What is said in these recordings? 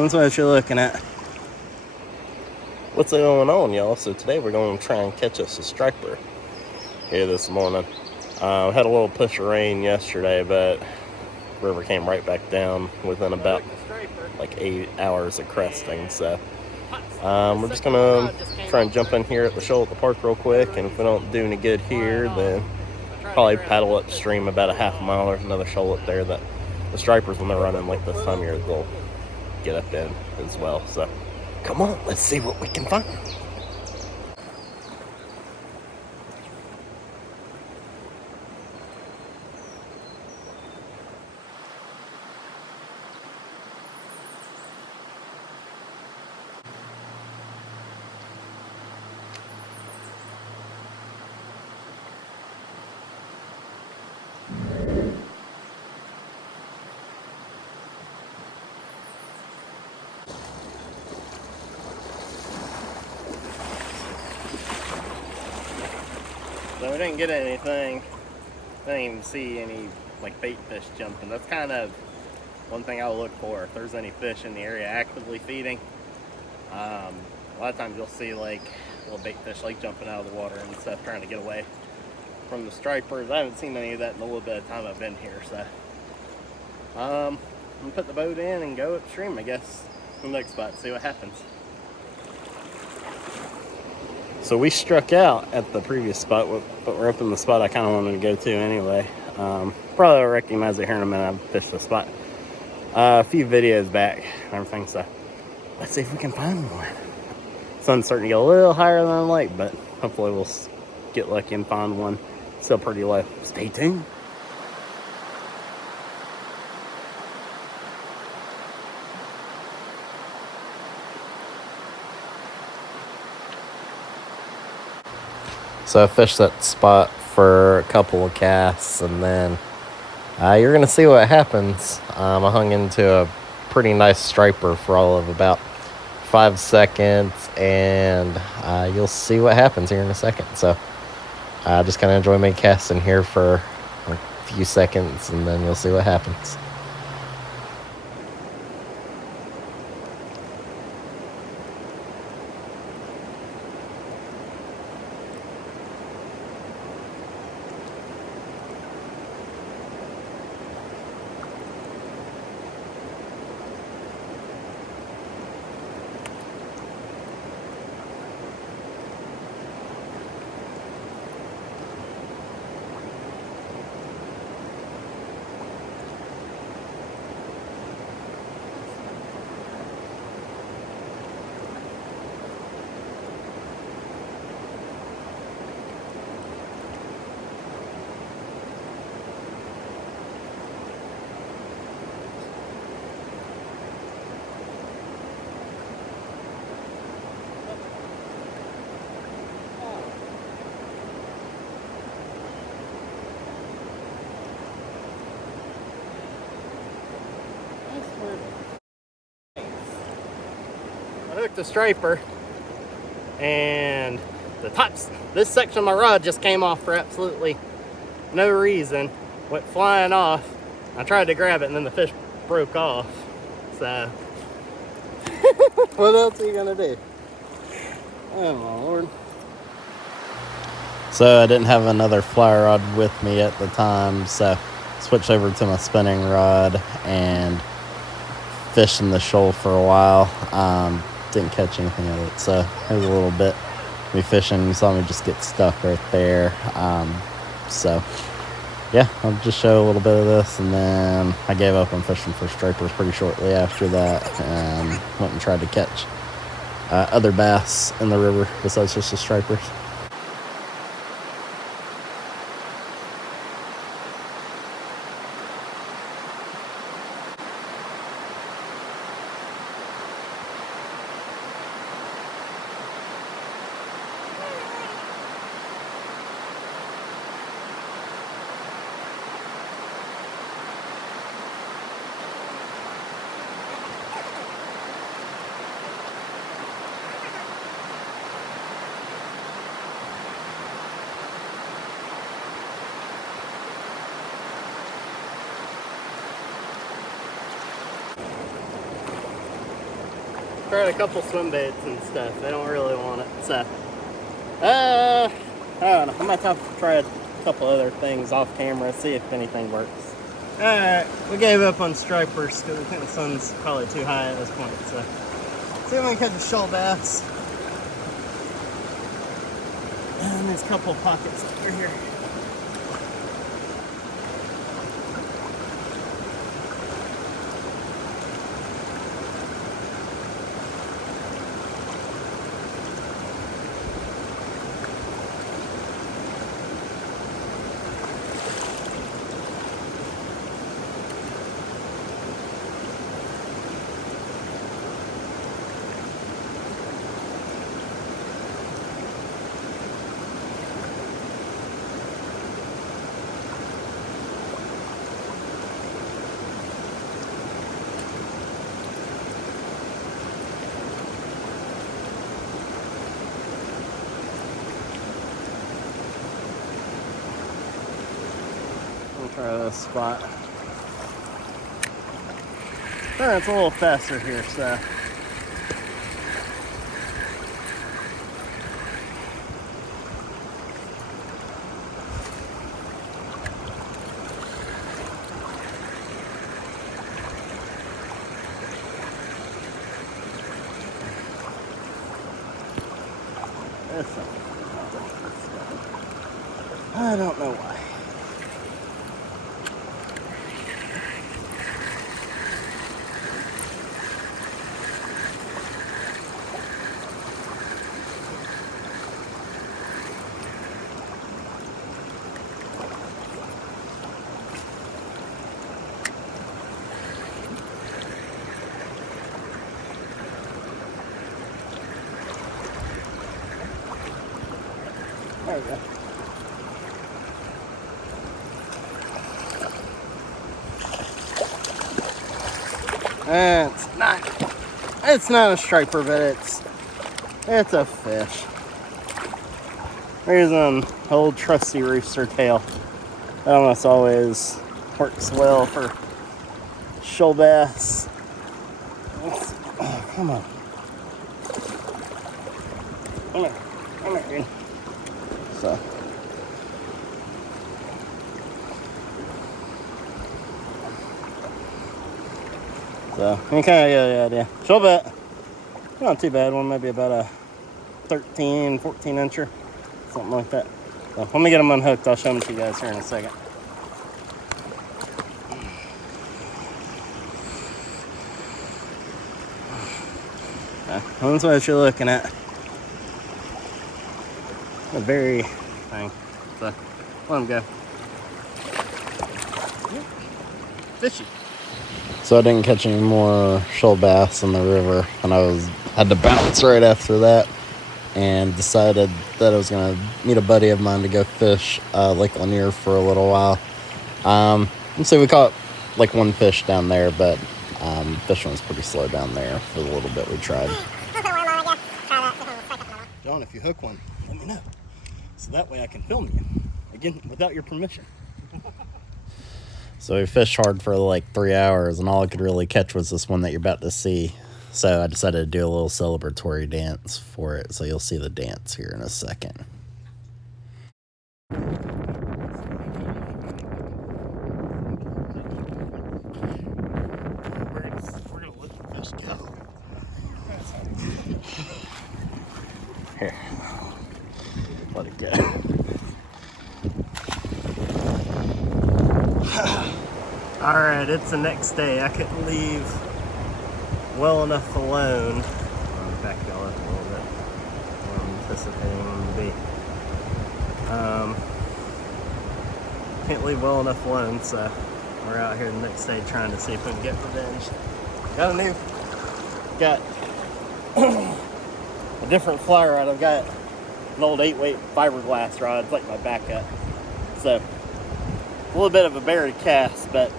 That's what you're looking at. What's going on, y'all? So today we're going to try and catch us a striper here this morning. We had a little push of rain yesterday, but river came right back down within about like 8 hours of cresting. So we're just gonna try and jump in here at the shoal at the park real quick, and if we don't do any good here, then probably paddle upstream about a half a mile. There's another shoal up there that the stripers, when they're running like this time of year, they'll get up in as well. So come on, let's see what we can find. So we didn't get anything. Didn't even see any like bait fish jumping. That's kind of one thing I'll look for if there's any fish in the area actively feeding. A lot of times you'll see like little bait fish like jumping out of the water and stuff, trying to get away from the stripers. I haven't seen any of that in a little bit of time I've been here. So I'm gonna put the boat in and go upstream, I guess, to the next spot, see what happens. So we struck out at the previous spot, but we're up in the spot I kind of wanted to go to anyway. Probably recognize it here in a minute. I've fished the spot a few videos back and everything, so let's see if we can find one. Sun's starting to get a little higher than I like, but hopefully we'll get lucky and find one. Still pretty low. Stay tuned. So I fished that spot for a couple of casts, and then you're going to see what happens. I hung into a pretty nice striper for all of about 5 seconds, and you'll see what happens here in a second. So I just kind of enjoy my casting here for a few seconds, and then you'll see what happens. I hooked the striper, and this section of my rod just came off for absolutely no reason. Went flying off. I tried to grab it, and then the fish broke off. So what else are you gonna do? Oh my Lord. So I didn't have another fly rod with me at the time, so switched over to my spinning rod and fished in the shoal for a while. Didn't catch anything of it, so it was a little bit me fishing. You saw me just get stuck right there. So yeah, I'll just show a little bit of this, and then I gave up on fishing for stripers pretty shortly after that, and went and tried to catch other bass in the river besides just the stripers. tried a couple swim baits and stuff. They don't really want it. So, I don't know. I might have to try a couple other things off camera, see if anything works. Alright, we gave up on stripers because we think the sun's probably too high at this point. So, see if we can catch a shoal bass. And there's a couple pockets over here. Try this spot. It's a little faster here, so. I don't know why. There we go. It's not a striper, but it's a fish. There's an old trusty rooster tail. That almost always works well for shoal bass. Oh, come on. Come here, dude. So. So, you kind of get the idea. Shoal bat, not too bad one, maybe about a 13, 14 incher, something like that. So, let me get them unhooked. I'll show them to you guys here in a second. That's what you're looking at. A very thing. So, let them go. Fishy. So I didn't catch any more shoal bass in the river, and I had to bounce right after that, and decided that I was gonna meet a buddy of mine to go fish Lake Lanier for a little while. And so we caught like one fish down there, but fishing was pretty slow down there for the little bit we tried. John, if you hook one, let me know, so that way I can film you again without your permission. So we fished hard for like 3 hours, and all I could really catch was this one that you're about to see. So I decided to do a little celebratory dance for it. So you'll see the dance here in a second. We're gonna let the fish go. Here, let it go. Alright, it's the next day. I couldn't leave well enough alone. I'll back y'all up a little bit. I'm anticipating them to be. Can't leave well enough alone, so we're out here the next day trying to see if we can get revenge. Got a different fly rod. I've got an old 8-weight fiberglass rod. It's like my backup. So, a little bit of a buried cast, but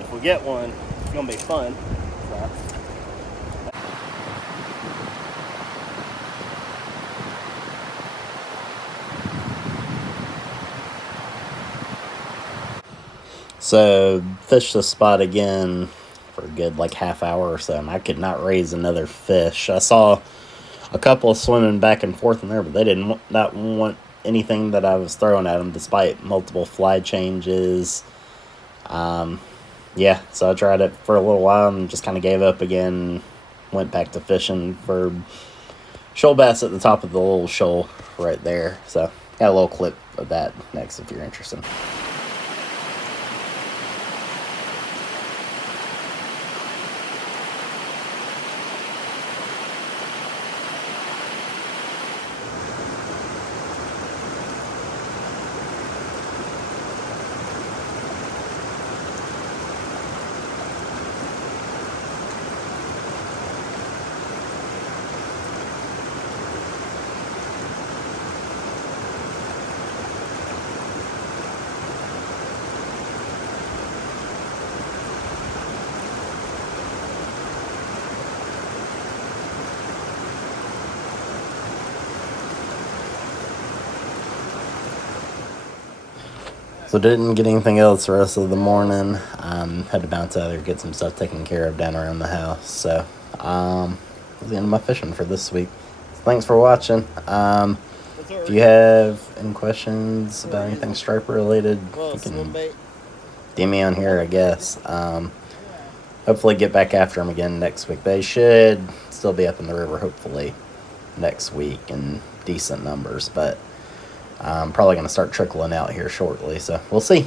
if we get one, it's gonna be fun. So fished the spot again for good like half hour or so, and I could not raise another fish. I saw a couple swimming back and forth in there, but they didn't not want anything that I was throwing at them, despite multiple fly changes. Yeah, so I tried it for a little while and just kind of gave up again. Went back to fishing for shoal bass at the top of the little shoal right there. So got a little clip of that next if you're interested. So didn't get anything else the rest of the morning. Had to bounce out there, get some stuff taken care of down around the house. So that's the end of my fishing for this week. So thanks for watching. If you have any questions about anything striper related, you can DM me on here, I guess. Hopefully get back after them again next week. They should still be up in the river, hopefully, next week in decent numbers. But I'm probably going to start trickling out here shortly. So we'll see.